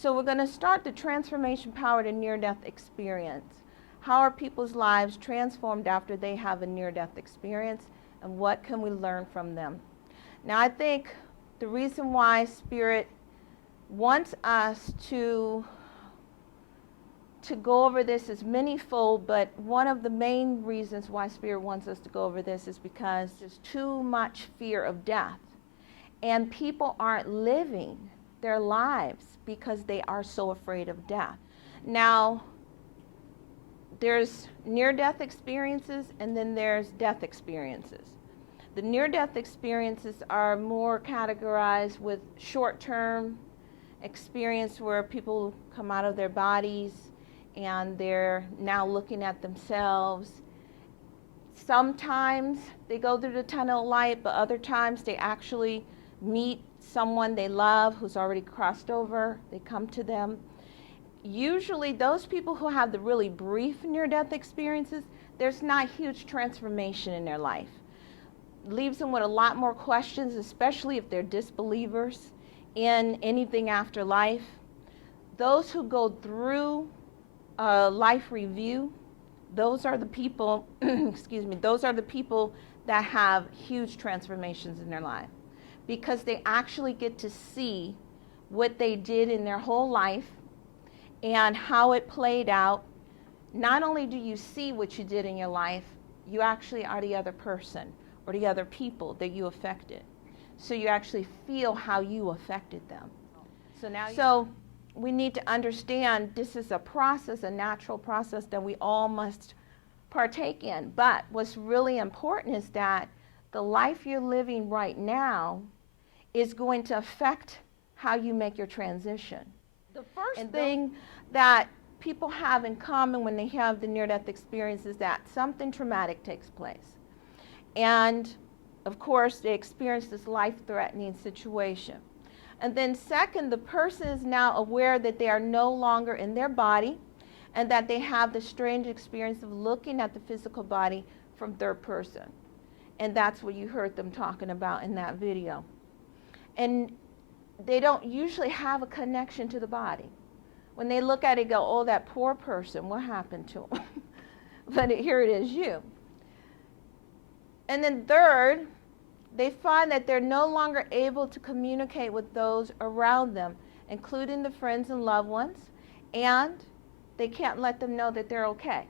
So we're going to start the transformation power to near-death experience. How are people's lives transformed after they have a near-death experience, and what can we learn from them? Now, I think the reason why Spirit wants us to go over this is manyfold, but one of the main reasons why Spirit wants us to go over this is because there's too much fear of death. And people aren't living their lives because they are so afraid of death. Now, there's near-death experiences, and then there's death experiences. The near-death experiences are more categorized with short-term experience where people come out of their bodies and they're now looking at themselves. Sometimes they go through the tunnel of light, but other times they actually meet someone they love who's already crossed over. They come to them. Usually those people who have the really brief near-death experiences, there's not huge transformation in their life. Leaves them with a lot more questions, especially if they're disbelievers in anything after life. Those who go through a life review, those are the people, excuse me, those are the people that have huge transformations in their life, because they actually get to see what they did in their whole life and how it played out. Not only do you see what you did in your life, you actually are the other person or the other people that you affected. So you actually feel how you affected them. So we need to understand this is a process, a natural process that we all must partake in. But what's really important is that the life you're living right now is going to affect how you make your transition. The first thing that people have in common when they have the near-death experience is that something traumatic takes place. And of course, they experience this life-threatening situation. And then second, the person is now aware that they are no longer in their body and that they have the strange experience of looking at the physical body from third person. And that's what you heard them talking about in that video. And they don't usually have a connection to the body. When they look at it, go, oh, that poor person, what happened to him? But here it is, you. And then third, they find that they're no longer able to communicate with those around them, including the friends and loved ones, and they can't let them know that they're okay.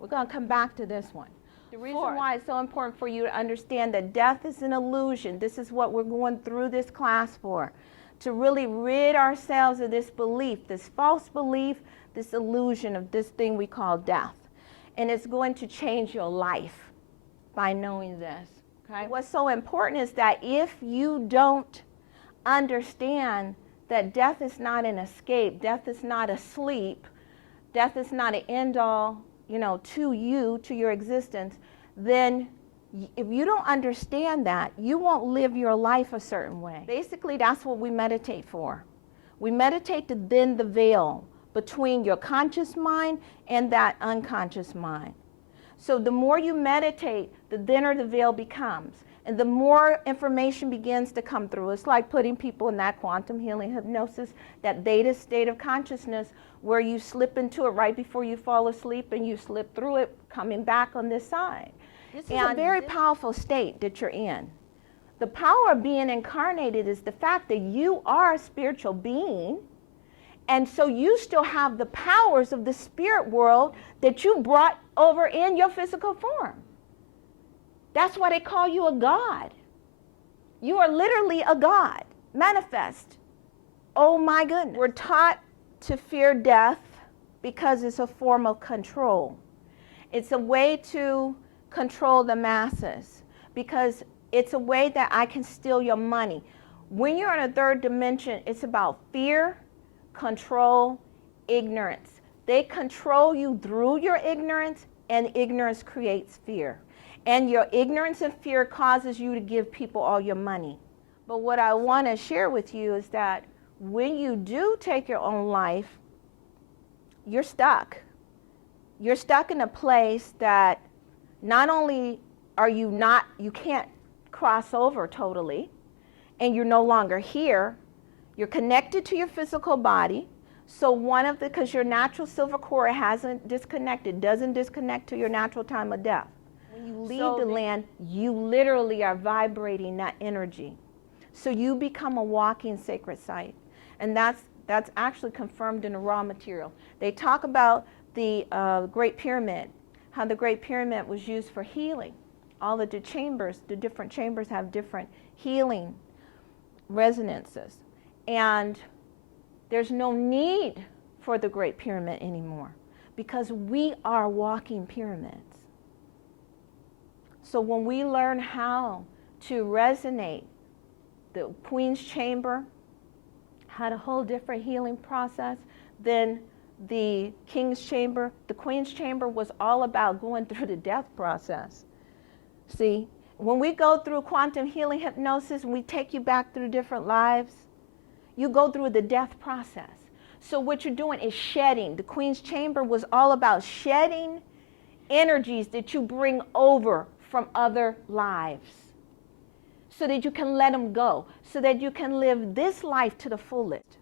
We're going to come back to this one. The reason why it's so important for you to understand that death is an illusion. This is what we're going through this class for, to really rid ourselves of this belief, this false belief, this illusion of this thing we call death. And it's going to change your life by knowing this. Okay? What's so important is that if you don't understand that death is not an escape, death is not a sleep, death is not an end all, to you, to your existence, then if you don't understand that, you won't live your life a certain way. Basically, that's what we meditate for. We meditate to thin the veil between your conscious mind and that unconscious mind. So the more you meditate, the thinner the veil becomes. And the more information begins to come through. It's like putting people in that quantum healing hypnosis, that theta state of consciousness where you slip into it right before you fall asleep and you slip through it, coming back on this side. This is a very powerful state that you're in. The power of being incarnated is the fact that you are a spiritual being, and so you still have the powers of the spirit world that you brought over in your physical form. That's why they call you a god. You are literally a god, manifest. Oh my goodness. We're taught to fear death because it's a form of control. It's a way to control the masses because it's a way that I can steal your money. When you're in a third dimension, it's about fear, control, ignorance. They control you through your ignorance, and ignorance creates fear. And your ignorance and fear causes you to give people all your money. But what I want to share with you is that when you do take your own life, you're stuck. You're stuck in a place that not only are you can't cross over totally, and you're no longer here, You're connected to your physical body. So one of the, because your natural silver core hasn't disconnected, doesn't disconnect to your natural time of death. When you leave the land, you literally are vibrating that energy. So you become a walking sacred site. And that's actually confirmed in the raw material. They talk about the Great Pyramid, how the Great Pyramid was used for healing. All of the chambers, the different chambers have different healing resonances. And there's no need for the Great Pyramid anymore because we are walking pyramids. So when we learn how to resonate the Queen's Chamber, had a whole different healing process than the King's Chamber. The Queen's Chamber was all about going through the death process. See, when we go through quantum healing hypnosis and we take you back through different lives, you go through the death process. So what you're doing is shedding. The Queen's Chamber was all about shedding energies that you bring over from other lives so that you can let them go, so that you can live this life to the fullest.